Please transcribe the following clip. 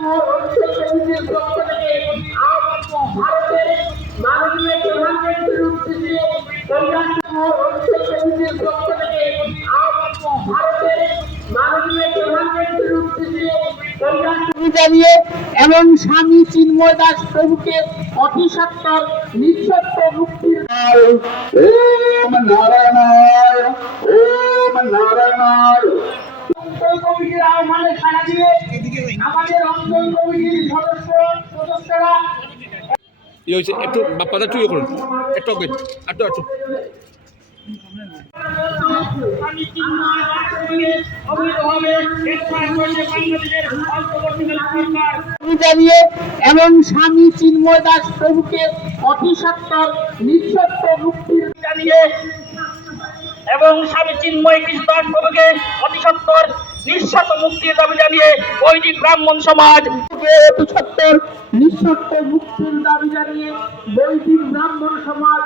কমিটির পক্ষ থেকে ভারতের মাননীয় প্রধানমন্ত্রীর উদ্দেশ্যে কমিটির পক্ষ থেকে ভারতের মাননীয় প্রধানমন্ত্রীর উদ্দেশ্যে জানিয়ে এবং স্বামী চিন্ময় দাস প্রভুকে অতিসত্বর নিঃশর্ত মুক্তির ওম নারায়ণায় ওম নারায়ণায় কমিটির আহ্বানে সাড়া দিয়ে আমাদের অঞ্চল কমিটির সদস্যরা একটু পাতা চুরি করুন একটু একটু জানিয়ে এবং স্বামী চিন্ময় দাস প্রভুকে অতিসত্বর নিঃশর্ত মুক্তির জানিয়ে এবং স্বামী চিন্ময় দাস প্রভুকে অতিসত্বর নিঃশর্ত মুক্তির দাবি জানিয়ে বৈদিক ব্রাহ্মণ সমাজ অতিসত্বর নিঃশর্ত মুক্তির দাবি জানিয়ে বৈদিক ব্রাহ্মণ সমাজ